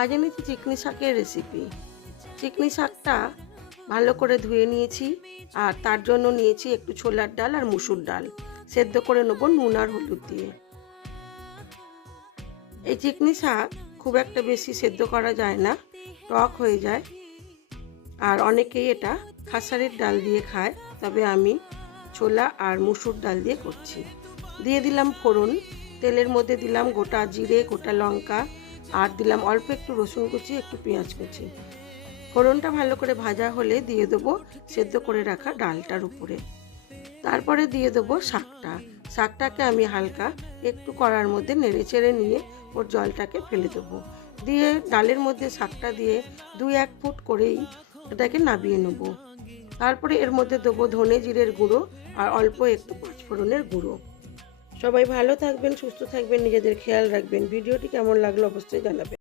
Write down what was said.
আজ এনেছি চিকনি শাকের রেসিপি। চিকনি শাকটা ভালো করে ধুয়ে নিয়েছি, আর তার জন্য নিয়েছি একটু ছোলার ডাল আর মুসুর ডাল, সেদ্ধ করে নেবো নুন আর হলুদ দিয়ে। এই চিকনি শাক খুব একটা বেশি সেদ্ধ করা যায় না, টক হয়ে যায়, আর অনেকেই এটা খাসারির ডাল দিয়ে খায়, তবে আমি ছোলা আর মুসুর ডাল দিয়ে করছি। দিয়ে দিলাম ফোড়ন, তেলের মধ্যে দিলাম গোটা জিরে, গোটা লঙ্কা, আর দিলাম অল্প একটু রসুন কুচি, একটু পেঁয়াজ কুচি। ফোড়নটা ভালো করে ভাজা হলে দিয়ে দেবো সেদ্ধ করে রাখা ডালটার উপরে। তারপরে দিয়ে দেবো শাকটাকে আমি হালকা একটু কড়ার মধ্যে নেড়ে চেড়ে নিয়ে ওর জলটাকে ফেলে দেবো। দিয়ে ডালের মধ্যে শাকটা দিয়ে 2-1 ফুট করেই এটাকে নাবিয়ে নেব। তারপরে এর মধ্যে দেবো ধনে জিরের গুঁড়ো আর অল্প একটু পাঁচফোড়নের গুঁড়ো। সবাই ভালো থাকবেন, সুস্থ থাকবেন, নিজেদের খেয়াল রাখবেন। ভিডিওটি কেমন লাগলো অবশ্যই জানাবেন।